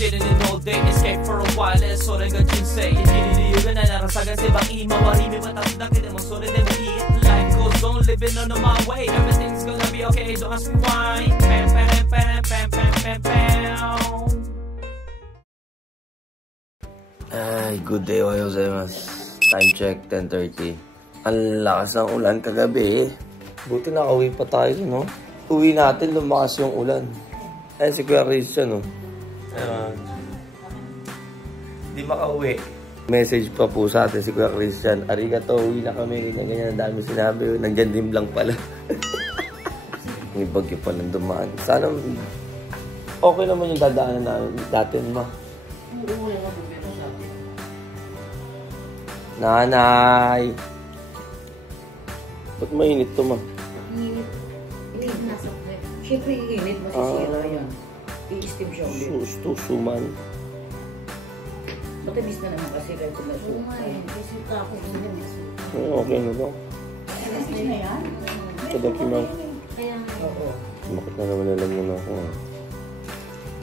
sitting in all day, escape for a while, so they got you say. Hindi na narasagan si baki, mawarimi matapos kita mo, so they will eat. Life goes on, living on my way. Everything's gonna be okay, don't ask me why. Pam, pam, pam, pam, pam, pam, pam. Ay, good day, ohayo gozaimasu. Time check, 10:30. Ang lakas ng ulan kagabi eh. Buti nakauwi pa tayo, no? Uwi natin, lumakas yung ulan. Ayun si Kuya Christian, no? Hindi makauwi. Message pa po sa atin si Kuya Christian. Arigato, uwi na kami. Ganyan, ang dami sinabi. Nandyan din lang pala. May bagyo pa nang dumaan. Sana okay naman yung dadaanan namin dati, ma. Nanay! Ba't mainit to, ma? Init. Init nasa plate. Siyempre, init. Masisira yan. I-steam siya ulit. Suman. Matamis na naman kasi kahit kung nasukan. Oo nga eh. Kasi tapos na yan. Okay na daw. Alas na yan? Kadaki, ma. Kaya nga. Oo. Bakit na naman alam mo na ako?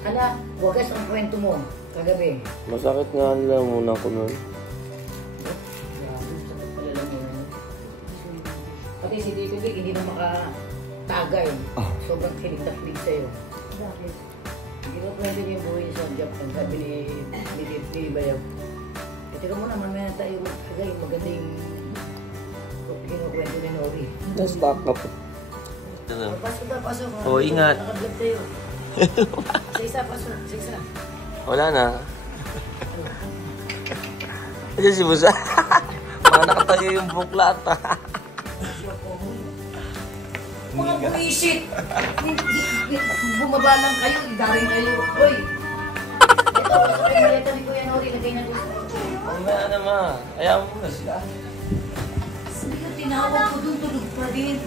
Hala, wagas ang kwento mo. Kagabi. Masakit nga alam muna ako nun. Pati si Tito Vic, hindi na makatagay. Sobrang kilig na kilig sa'yo. Bakit? Hindi ko pwede niya buhay sa Japan. Sabi ni Bayab. E tira mo na, mamaya tayo magkagay. Maganda yung kinukwento ni Nori. Na-stock na po. Pasok na, pasok. Oo, ingat. Nakablog tayo. Sa isa, pasok. Sa isa. Wala na. Kasi si Busa. Mga nakatayo yung buklat. Mga buwisit! Bumaba lang kayo, idarin kayo. Hoy! Ito, sa kayo maleta ni Kuya Nori, lagay na doon. Mamaya na, ma. Ayaw mo na sila. Hindi ka tinawag ko doon, tulog pa din.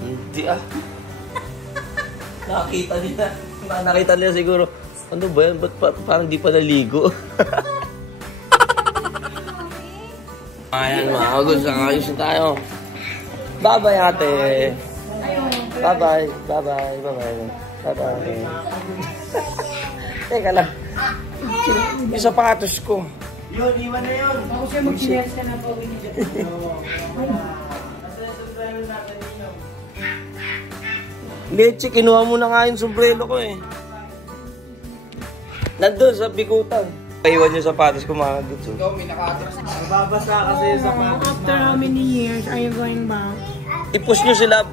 Hindi ah. Nakita nila siguro. Ano ba yan? Ba't parang di pa naligo? Ayan, mga goods. Nakakayos na tayo. Bye-bye, ate. Bye-bye. Bye-bye. Bye-bye. Bye-bye. Teka lang. Yung sapatos ko. Yun, iwan na yun. Ako siya mag-chinelas ka na po. Leche, kinuha mo na nga yung sombrero ko eh. Nandun sa bigutan. Paiwan yung sapatos ko, mga goods. Ikaw, may nakatras. Nababasa kasi yung sapatos. After how many years are you going back? I-push nyo sila.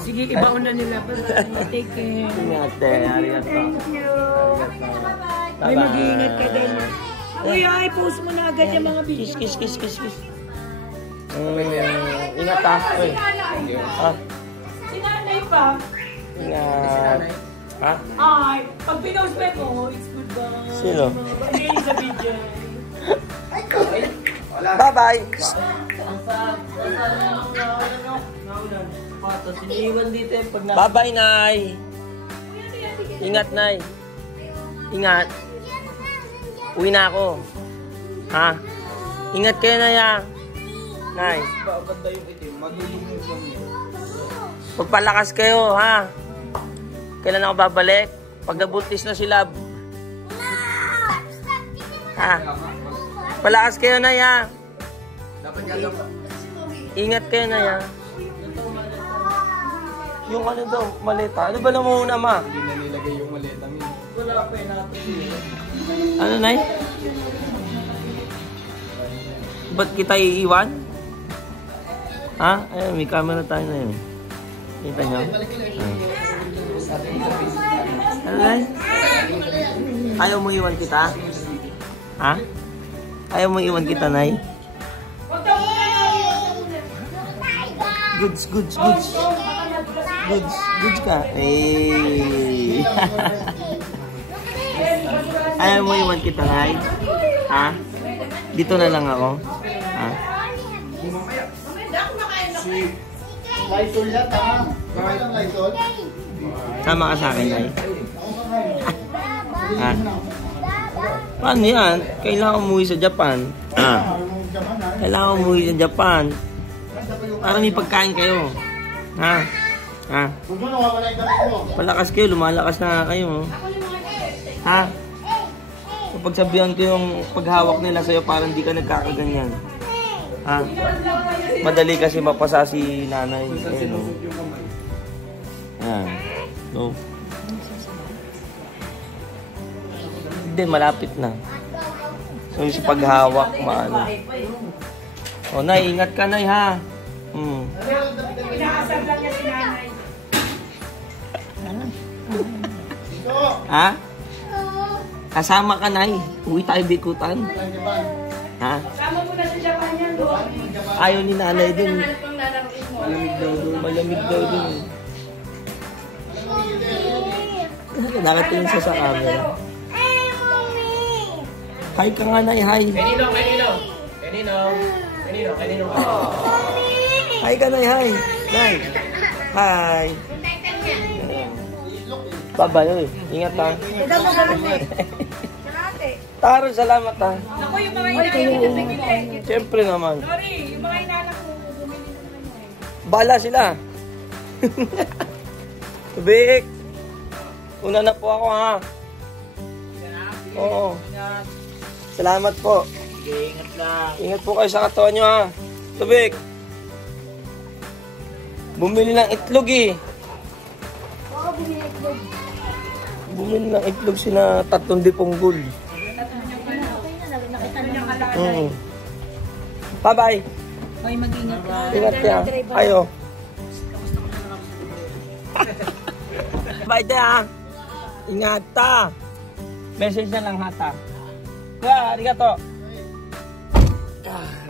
Sige, ibaon na nila. Take care. Ingate, arigato. Thank you. Ay, mag-iingat ka din. Uy, ay, post mo na agad yung mga video. Kiss. Ingat ako eh. Ha? Si nanay pa. Ingat. Ha? Ay, pag pinost mo, it's goodbye. Sino? Hindi sa video. Bye-bye. Bye-bye, Nay. Ingat, Nay. Ingat. Uwi na ako. Ha? Ingat kayo, Nay, ha? Nay. Pagpalakas kayo, ha? Kailan ako babalik? Pag nabuntis na si Love. Ha? Palakas kayo, Nay, ha? Ingat kayo, Nay, ha? Yung ano daw, maleta. Ano ba na muna, ma? Hindi na nilagay yung maleta mo. Wala pa eh natin. Ano, Nay? Ba't kita iiwan? Ha? Ayun, may camera tayo na yun. Kita nyo? Ano, Nay? Ayaw mo iwan kita? Ha? Ayaw mo iwan kita, Nay? Goods. Goods ka. Hey. Ayaw mo iwan kita, Nay? Ha? Dito na lang ako. Ha? Lysol yan, tama. Kaya lang Lysol? Tama ka sa akin, Nay. Ha? Paano yan? Kailangan umuwi sa Japan. Ha? Kailangan umuwi sa Japan. Para may pagkain kayo. Ha? Ha? Huwag mo nawawala yung damit mo. Malakas kayo, lumalakas na kayo. Ha? Kapag sabihan ko yung paghawak nila sa'yo, parang di ka nagkakaganyan. Ha? Madali kasi mapasa si nanay. Ayun, no? Yan. No? Hindi, malapit na. So, yung sa paghawak, maano. O, Nay, ingat ka, Nay, ha? Inaasar lang niya si nanay. Ha? Kasama ka, Nay. Uwi tayo bikutan. Ha? Sama mo na sa Japan yan, doon. Ayaw ni nanay din. Hanap ang lalaroin mo. Malamig daw doon. Malamig daw doon. Nakatingin siya sa camera. Hi ka nga, Nay. Hi. Kanino. Hi ka, Nay. Hi. Nay. Hi. Bye-bye. Ingat, ha. Taro, salamat, ha. Ako yung mga inaanak ko bumili. Siyempre naman. Sorry, yung mga inaanak ko bumili na naman eh. Bala sila. Tubig. Una na po ako, ha. Oo. Salamat po. Ingat lang. Ingat po kayo sa katawan nyo, ha. Tubig. Bumili ng itlog, eh. Bumili ng itlog sina tatlong diponggol. Bye-bye. Hoy, mag-ingat ka. Ingat ka. Ayo. Bye, ha. Ingat ta. Message na lang, hata. Kaya, arigato.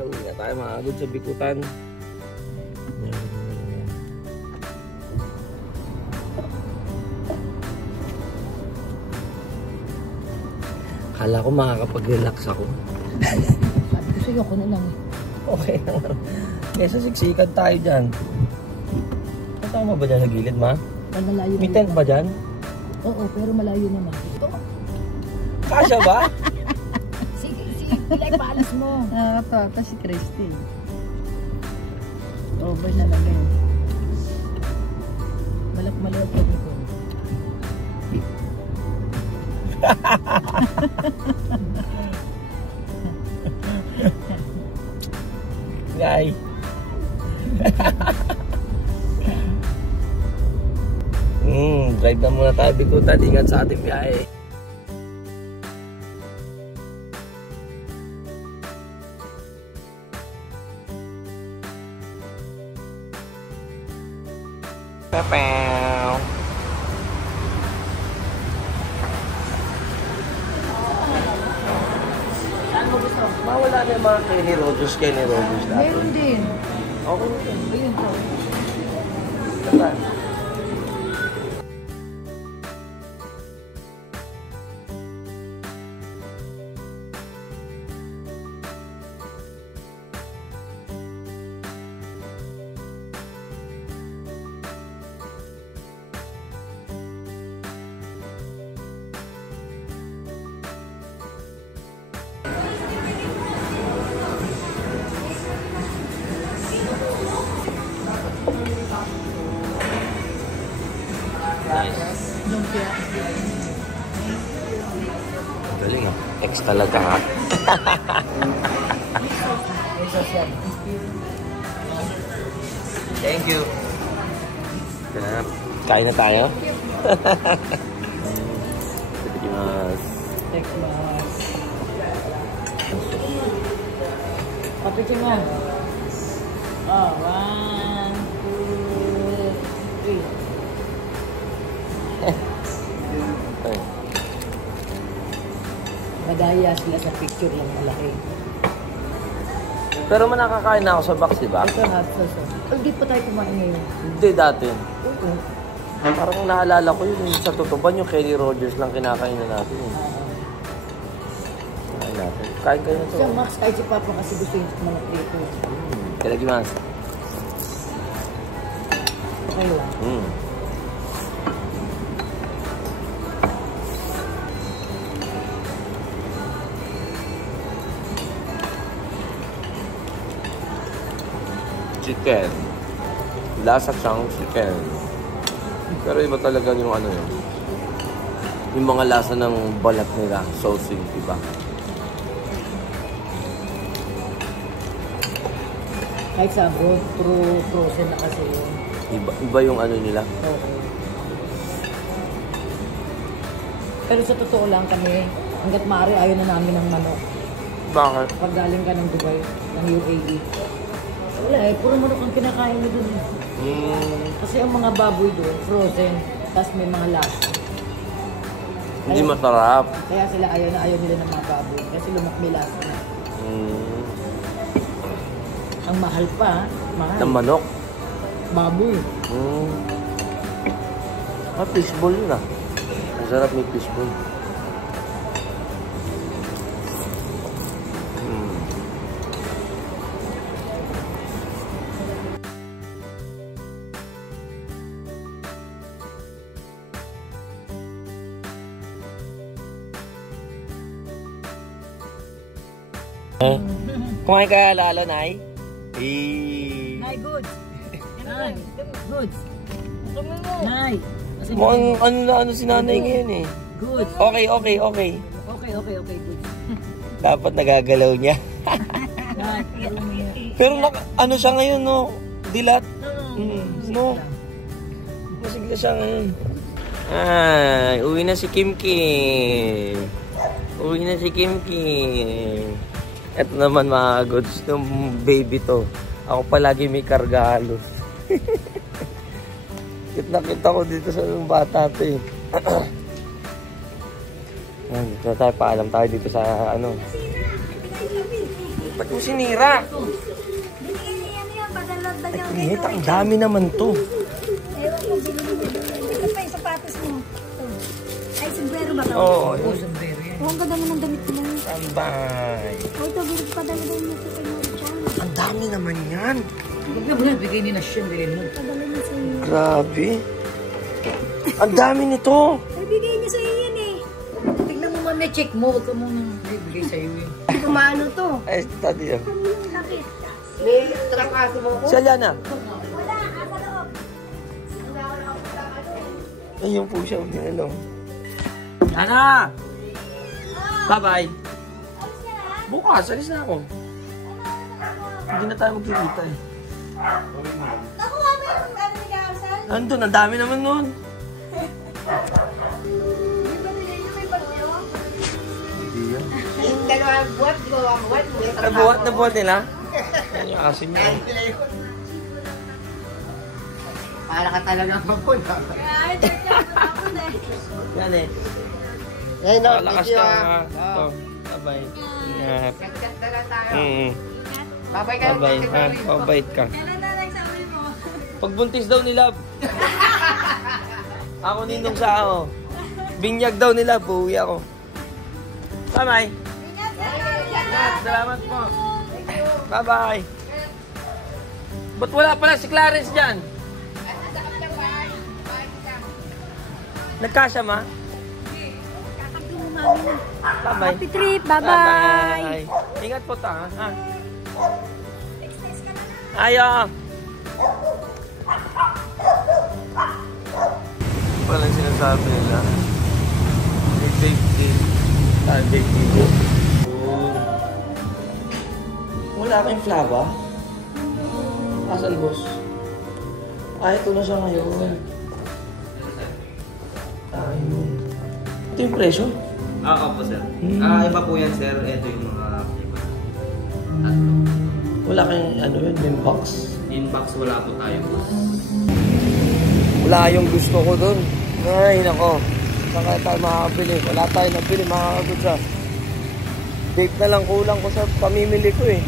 Uwi na tayo mga agad sa bikutan. Akala ko makakapag-relax ako. Sige ako na lang. Okay naman. Kesa siksikan tayo dyan. Kasama ba dyan sa gilid, ma? Malayo May tent ba dyan? Oo, pero malayo naman. Kasya ba? Sige, pilay paalas mo. Papa si Christy. Over na lang yun. Malak-malak pa dito. Guy. Drive na muna tayo bikutan. Ingat sa ating biyahe. Papaw. Mawala na yung mga Kenny Rogers natin. Meron din. Okay. Ayun po. Tara. Galing, ah. Ex talaga, ha? Thank you. Kain na tayo? Thanks, boss. Kapit mo. Oh, 1, 2, 3. Madaya sila sa picture lang malaki. Pero nakakain na ako sa box, di ba? Ito hot sauce. Hindi pa tayo kumain ngayon. Hindi, dati. Oo. Parang naalala ko yun. Sa tutuban yung Kenny Rogers lang kinakain na natin. Kain natin. Kain kayo na to. Siya, Max, kahit si Papa kasi gusto yung mga prito. Kailangan. Okay lang. Chicken. Lasa siyang chicken. Pero iba talaga yung ano yun. Yung mga lasa ng balat nila, saucing, iba. Kahit sa abroad, frozen na kasi yun. Iba yung ano nila. Oo. Pero sa totoo lang kami, hanggat maaari ayaw na namin ng manok. Bakit? Pag galing ka ng Dubai, ng UAE. Wala eh, puro manok ang kinakain mo dun. Kasi ang mga baboy doon, frozen, tapos may mga lasa. Hindi masarap. Kaya sila ayaw nila ng mga baboy, kasi may lasa na. Ang mahal pa, mahal. Ng manok? Baboy. Fishball yun ah. Ang sarap may fishball. Kumain ka lalo, Nay? Nay, goods. Nay, goods. Nay. Mukhang ano si nanay ngayon eh. Goods. Okay. Okay, goods. Dapat nagagalaw niya. Pero ano siya ngayon, no? Dilat. No? Masigla siya ngayon. Ay, uwi na si Kim Kim. Ito naman mga goods ng baby to. Ako palagi may karga halos. Nakita ko dito sa bata to eh. Dito tayo, paalam tayo dito sa ano. Ba't mo sinira? Ay, ang dami naman to. Ewan ko, ito pa yung sapatos mo. Ay, sombrero ba? Oo. Sombrero yan. Ang ganda naman damit mo. Tambay. O, ito, bilog pa dala mo sa kanya dyan. Ang dami naman yan. Huwag na muna, bigay ni Nasyon, bilhin mo. Padala niya sa iyo. Grabe. Ang dami nito. Ay, bigay niya sa iyo yan eh. Tignan mo man, may check mo. Huwag ka muna bigay sa'yo yun. Hindi ko maano to. Ay, study yan. Bakit? May trakaso mo ko? Siya na. Wala, asa loob. Ayun po siya. Hello. Ana! Bye-bye. Bukas, alis na ako. Hindi na tayo magkikita eh. Nakuha mo yung ano ni Garsan? Nandun, ang dami naman nun. Di ba nila yung may bagyo? Hindi yan. Yung dalawang buwan, di ba ang buwan? Nabuhat na buhat nila? Yan yung asin niya. Para ka talaga mapun. Ay, ako na eh. Yan eh. Ayun o, Malakas ka ha. Ito. Bye-bye. Ingat. Nagchat na lang tayo. Babay ka. Bye-bye ha. Pabait ka. Kailan na lang sabi mo? Pagbuntis daw ni Love. Ako ninong sa ako. Binyag daw ni Love. Uuwi ako. Bye-bye. Ingat. Salamat po. Bye-bye. Ba't wala pala si Clarence dyan? Nagkasya ma? Bye-bye. Happy trip. Bye-bye. Ingat po ta ha. Ayaw. Walang sinasabi nila. May safety. Safety. Wala kayong flava? Asan boss? Ito na siya ngayon. Ayun. Ito yung presyo? Opo sir. Iba po yan sir. Ito yung mga tatlo. Wala kayong ano yun, inbox? Inbox wala po tayo po. Wala yung gusto ko dun. Ay, nako. Saka tayo makakabili. Wala tayo nabili, makakagod sa. Date na lang kulang ko sa pamimili ko eh.